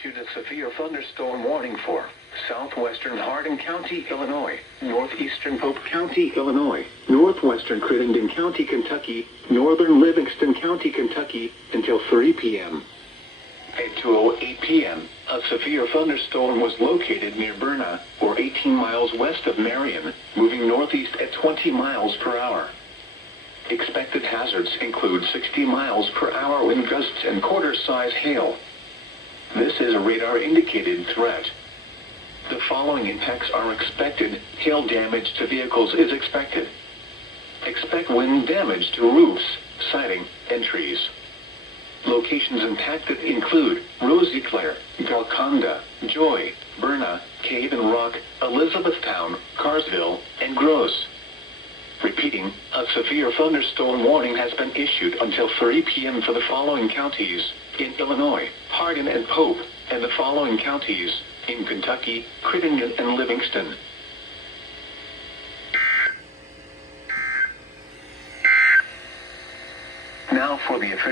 issued a severe thunderstorm warning for southwestern Hardin County, Illinois, northeastern Pope County, Illinois, northwestern Crittenden County, Kentucky, northern Livingston County, Kentucky, until 3 p.m. At 2:08 p.m., a severe thunderstorm was located near Berna, or 18 miles west of Marion, moving northeast at 20 miles per hour. Expected hazards include 60 miles per hour wind gusts and quarter-size hail. This is a radar-indicated threat. The following impacts are expected. Hail damage to vehicles is expected. Expect wind damage to roofs, siding, and trees. Locations impacted include Rosiclare, Golconda, Joy, Berna, Cave and Rock, Elizabethtown, Carsville, and Gross. Repeating, a severe thunderstorm warning has been issued until 3 p.m. for the following counties in Illinois, Hardin and Pope, and the following counties in Kentucky, Crittenden and Livingston. Now for the official